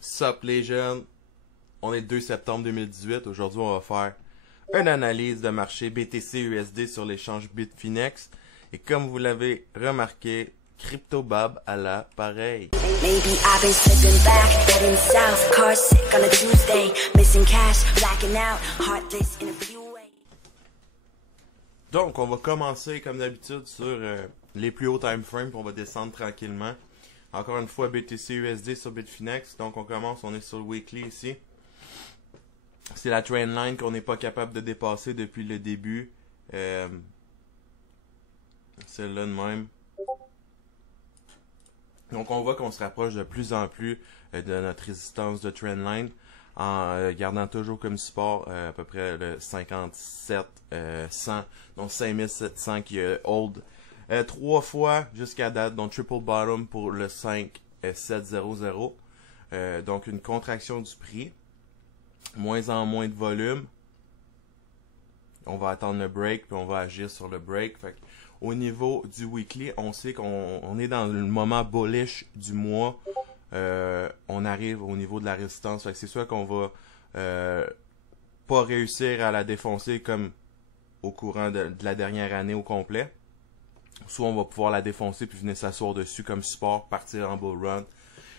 Sup les jeunes, on est le 2 septembre 2018. Aujourd'hui, on va faire une analyse de marché BTC-USD sur l'échange Bitfinex. Et comme vous l'avez remarqué, CryptoBab à l'appareil. Maybe I've been slipping back, heading south, car sick on a Tuesday, missing cash, blacking out, heartless in a few ways. Donc, on va commencer comme d'habitude sur les plus hauts time frames, puis on va descendre tranquillement. Encore une fois, BTC-USD sur Bitfinex. Donc, on commence, on est sur le weekly ici. C'est la trendline qu'on n'est pas capable de dépasser depuis le début. Celle-là de même. Donc, on voit qu'on se rapproche de plus en plus de notre résistance de trendline en gardant toujours comme support à peu près le 57 100, donc 5700 qui est hold 3 fois jusqu'à date, donc triple bottom pour le 5700. Donc, une contraction du prix, moins en moins de volume. On va attendre le break, puis on va agir sur le break. Fait que, au niveau du weekly, on sait qu'on est dans le moment bullish du mois. On arrive au niveau de la résistance. Fait que c'est sûr qu'on va pas réussir à la défoncer comme au courant de la dernière année au complet. Soit on va pouvoir la défoncer puis venir s'asseoir dessus comme support, partir en bull run.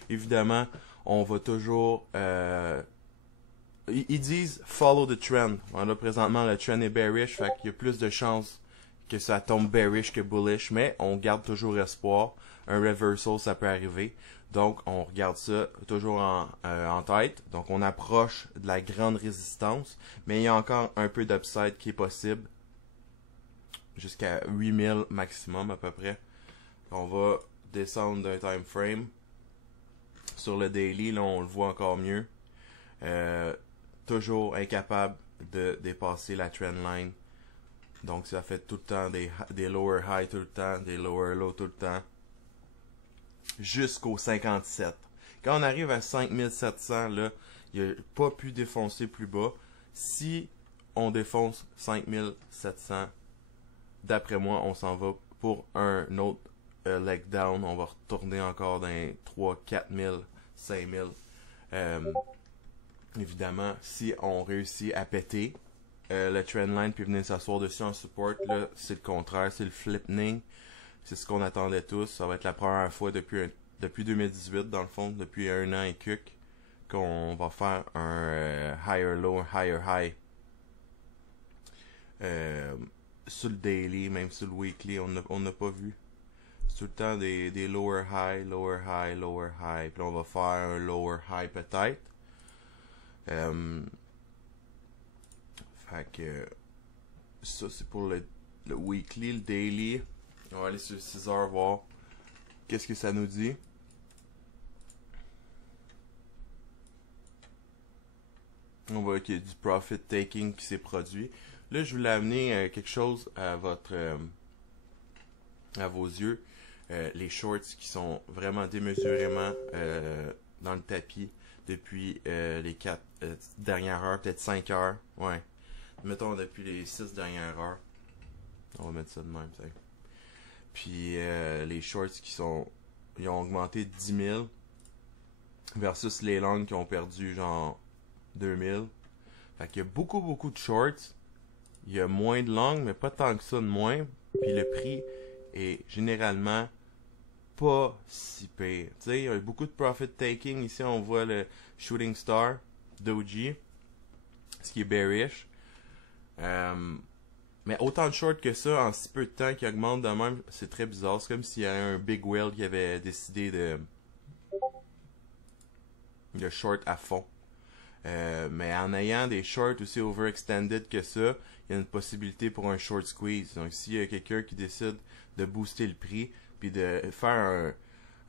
Évidemment, on va toujours... ils disent « follow the trend ». Là, présentement, le trend est bearish, fait qu'il y a plus de chances que ça tombe bearish que bullish, mais on garde toujours espoir. Un reversal, ça peut arriver. Donc, on regarde ça toujours en tête. Donc, on approche de la grande résistance, mais il y a encore un peu d'upside qui est possible. Jusqu'à 8000 maximum à peu près. On va descendre d'un time frame. Sur le daily, là, on le voit encore mieux. Toujours incapable de dépasser la trendline. Donc, ça fait tout le temps des lower high tout le temps, des lower low tout le temps. Jusqu'au 57. Quand on arrive à 5700, là, il n'a pas pu défoncer plus bas. Si on défonce 5700, d'après moi, on s'en va pour un autre leg down. On va retourner encore dans les 3, 4000, 5000. Évidemment, si on réussit à péter le trendline puis venir s'asseoir dessus en support, là, c'est le contraire, c'est le flipping. C'est ce qu'on attendait tous. Ça va être la première fois depuis 2018, dans le fond, depuis un an et quelques, qu'on va faire un higher low, un higher high. Sur le daily, même sur le weekly, on n'a pas vu. C'est tout le temps des lower high, lower high, lower high. Puis on va faire un lower high peut-être. Fait que ça c'est pour le weekly, le daily. On va aller sur 6 heures voir qu'est-ce que ça nous dit. On voit qu'il y a du profit taking qui s'est produit. Là, je voulais amener quelque chose à vos yeux. Les shorts qui sont vraiment démesurément dans le tapis depuis les 4 dernières heures, peut-être 5 heures. Ouais. Mettons depuis les 6 dernières heures. On va mettre ça de même, ça. Puis les shorts ils ont augmenté 10 000 versus les longs qui ont perdu genre 2000. Fait qu'il y a beaucoup de shorts. Il y a moins de longs, mais pas tant que ça de moins. Puis le prix est généralement pas si pire. Tu sais, il y a beaucoup de profit taking. Ici, on voit le Shooting Star Doji, ce qui est bearish. Mais autant de shorts que ça en si peu de temps qui augmente de même, c'est très bizarre. C'est comme s'il y avait un big whale qui avait décidé de short à fond. Mais en ayant des shorts aussi overextended que ça, il y a une possibilité pour un short squeeze. Donc s'il y a quelqu'un qui décide de booster le prix, puis de faire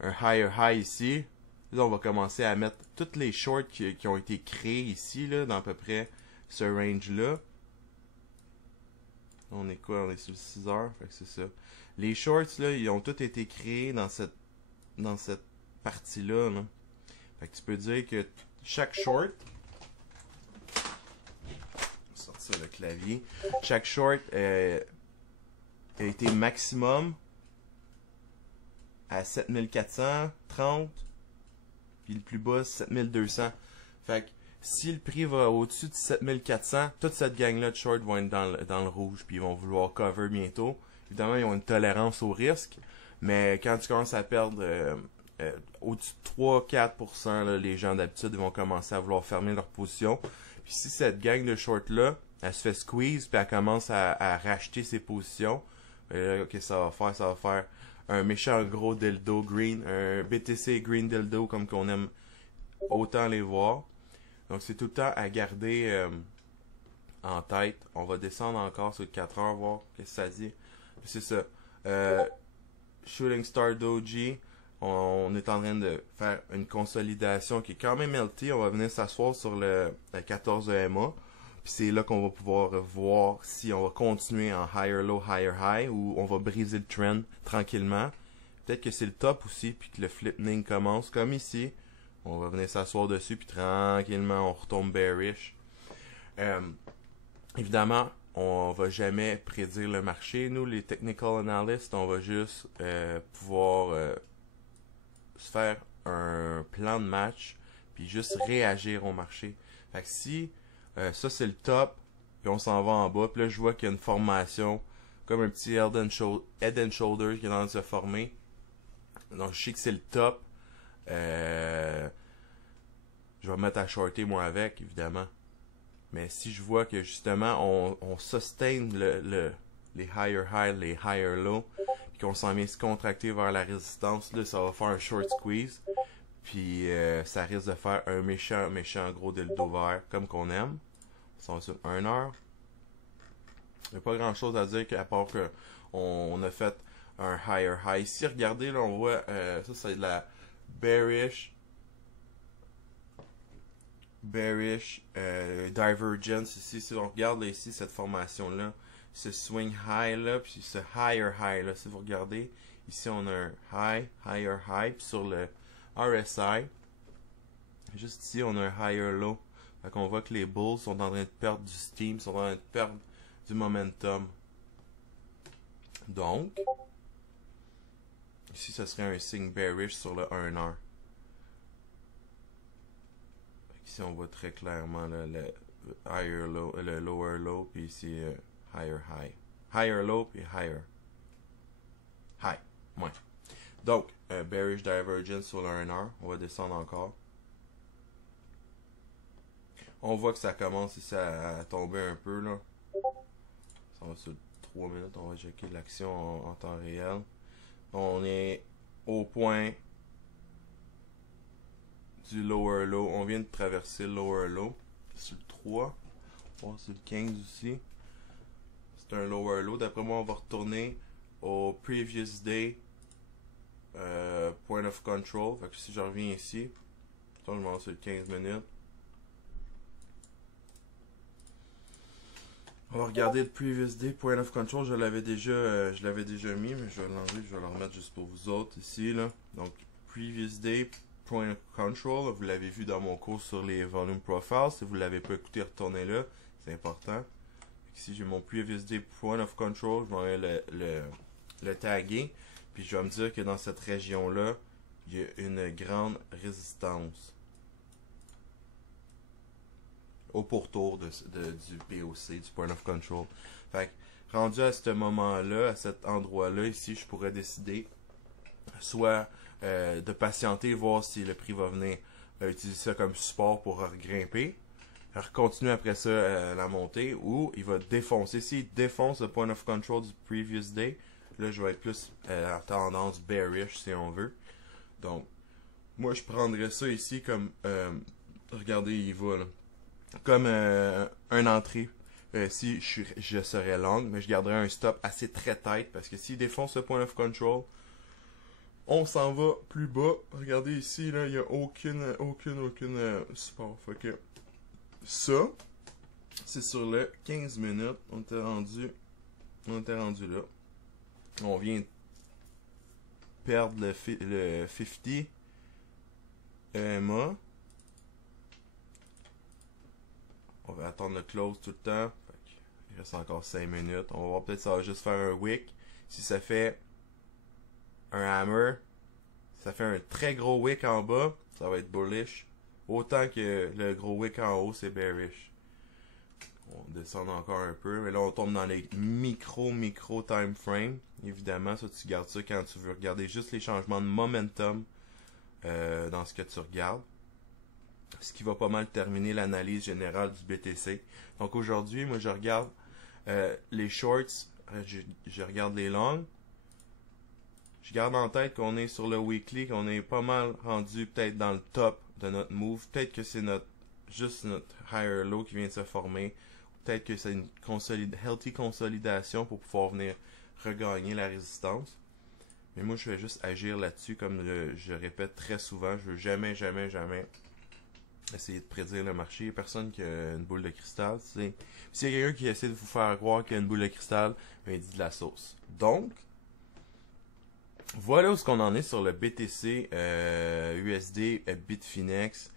un higher high ici, là on va commencer à mettre toutes les shorts qui ont été créés ici, là, dans à peu près ce range-là. On est quoi? On est sur le 6 heures, fait que c'est ça. Les shorts, là, ils ont tous été créés dans cette partie-là, là. Fait que tu peux dire que chaque short, sortir le clavier, chaque short a été maximum à 7430 puis le plus bas, 7200. Fait que si le prix va au-dessus de 7400, toute cette gang-là de short vont être dans le rouge, puis ils vont vouloir cover bientôt. Évidemment, ils ont une tolérance au risque, mais quand tu commences à perdre au-dessus de 3-4%, là, les gens d'habitude ils vont commencer à vouloir fermer leur position. Puis si cette gang de short-là, elle se fait squeeze, puis elle commence à racheter ses positions, qu'est-ce que ça va faire? Ça va faire un méchant gros dildo green, un BTC green dildo comme qu'on aime autant les voir. Donc c'est tout le temps à garder en tête. On va descendre encore sur 4 heures, voir qu'est-ce que ça dit. C'est ça. Shooting Star Doji, on est en train de faire une consolidation qui est quand même healthy. On va venir s'asseoir sur le 14 EMA. Puis c'est là qu'on va pouvoir voir si on va continuer en higher low, higher high ou on va briser le trend tranquillement. Peut-être que c'est le top aussi, puis que le flipping commence comme ici. On va venir s'asseoir dessus, puis tranquillement on retombe bearish. Évidemment, on va jamais prédire le marché. Nous, les technical analysts, on va juste pouvoir se faire un plan de match, puis juste réagir au marché. Fait que si ça c'est le top, puis on s'en va en bas, puis là je vois qu'il y a une formation, comme un petit head and shoulder qui est en train de se former. Donc je sais que c'est le top. Je vais me mettre à shorter moi avec, évidemment. Mais si je vois que justement on sustain les higher high, les higher low, puis qu'on s'en vient se contracter vers la résistance, là ça va faire un short squeeze. Puis ça risque de faire un méchant gros dildo vert, comme qu'on aime. Ça va sur 1 heure. Il n'y a pas grand chose à dire qu'à part que on a fait un higher high. Ici, regardez, là, on voit, ça c'est de la bearish divergence ici. Si on regarde là, ici, cette formation-là, ce swing high là, puis ce higher high là, si vous regardez, ici on a un high, higher high, puis sur le RSI, juste ici on a un higher low. Fait qu'on voit que les bulls sont en train de perdre du steam, sont en train de perdre du momentum. Donc, ici ça serait un signe bearish sur le 1 heure. Ici on voit très clairement là, le higher low, le lower low, puis ici higher high. Higher low, puis higher high. Ouais. Donc, bearish divergence sur le 1 heure. On va descendre encore. On voit que ça commence ici à tomber un peu là. Ça va sur 3 minutes. On va checker l'action en temps réel. On est au point du lower low. On vient de traverser le lower low. Sur le 3. On va sur le 15 aussi. C'est un lower low. D'après moi, on va retourner au previous day. Point of control. Fait que si je reviens ici, je m'en vais sur le 15 minutes. On va regarder le previous day point of control. Je l'avais déjà mis, mais je vais l'enlever. Je vais le remettre juste pour vous autres ici là. Donc previous day point of control. Vous l'avez vu dans mon cours sur les volume profiles. Si vous l'avez pas écouté, retournez là. C'est important. Ici j'ai mon previous day point of control. Je vais le taguer. Puis je vais me dire que dans cette région-là, il y a une grande résistance au pourtour du POC, du Point of Control. Fait que, rendu à ce moment-là, à cet endroit-là, ici, je pourrais décider soit de patienter, voir si le prix va venir utiliser ça comme support pour regrimper, continuer après ça la montée, ou il va défoncer. S'il défonce le Point of Control du previous day, là, je vais être plus en tendance bearish, si on veut. Donc, moi, je prendrais ça ici comme... regardez, il va, là. Comme un entrée. Si je serais long, mais je garderais un stop assez très tight, parce que s'il défonce le Point of Control, on s'en va plus bas. Regardez ici, là, il n'y a aucune support. Fait que ça, c'est sur le 15 minutes. On était rendu là. On vient de perdre le 50 EMA. On va attendre le close tout le temps. Il reste encore 5 minutes. On va voir, peut-être ça va juste faire un wick. Si ça fait un hammer, Ça fait un très gros wick en bas, ça va être bullish. Autant que le gros wick en haut, c'est bearish. On descend encore un peu, mais là on tombe dans les micro time frame. Évidemment, ça tu gardes ça quand tu veux regarder juste les changements de momentum dans ce que tu regardes. Ce qui va pas mal terminer l'analyse générale du BTC. Donc aujourd'hui, moi je regarde les shorts, je regarde les longs. Je garde en tête qu'on est sur le weekly, qu'on est pas mal rendu peut-être dans le top de notre move. Peut-être que c'est juste notre higher low qui vient de se former. Peut-être que c'est une healthy consolidation pour pouvoir venir regagner la résistance. Mais moi, je vais juste agir là-dessus, comme je répète très souvent. Je veux jamais essayer de prédire le marché. Il n'y a personne qui a une boule de cristal. S'il y a quelqu'un qui essaie de vous faire croire qu'il y a une boule de cristal, ben, il dit de la sauce. Donc, voilà où ce qu'on en est sur le BTC, USD, Bitfinex.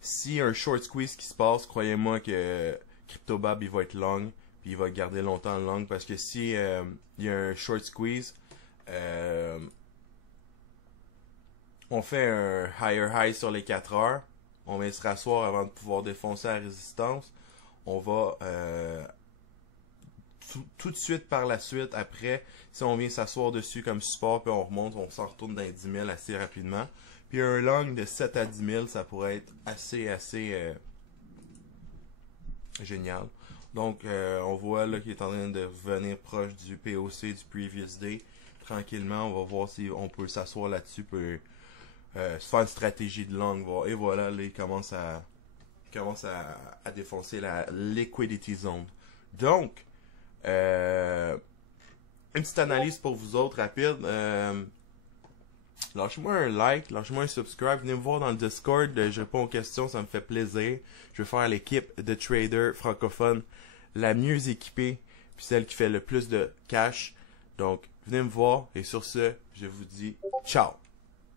Si un short squeeze qui se passe, croyez-moi que CryptoBab il va être long, puis il va garder longtemps long, parce que si il y a un short squeeze, on fait un higher high sur les 4 heures, on va se rasseoir avant de pouvoir défoncer la résistance, on va tout de suite par la suite, après, si on vient s'asseoir dessus comme support, puis on remonte, on s'en retourne dans les 10 000 assez rapidement. Puis un long de 7 à 10 000, ça pourrait être assez génial. Donc, on voit là qu'il est en train de revenir proche du POC du previous day. Tranquillement, on va voir si on peut s'asseoir là-dessus, peut se faire une stratégie de long. Et voilà, là, il commence à défoncer la liquidity zone. Donc, une petite analyse pour vous autres rapide. Lâchez-moi un like, lâchez-moi un subscribe, venez me voir dans le Discord, je réponds aux questions, ça me fait plaisir. Je vais faire l'équipe de traders francophones la mieux équipée, puis celle qui fait le plus de cash. Donc, venez me voir, et sur ce, je vous dis ciao!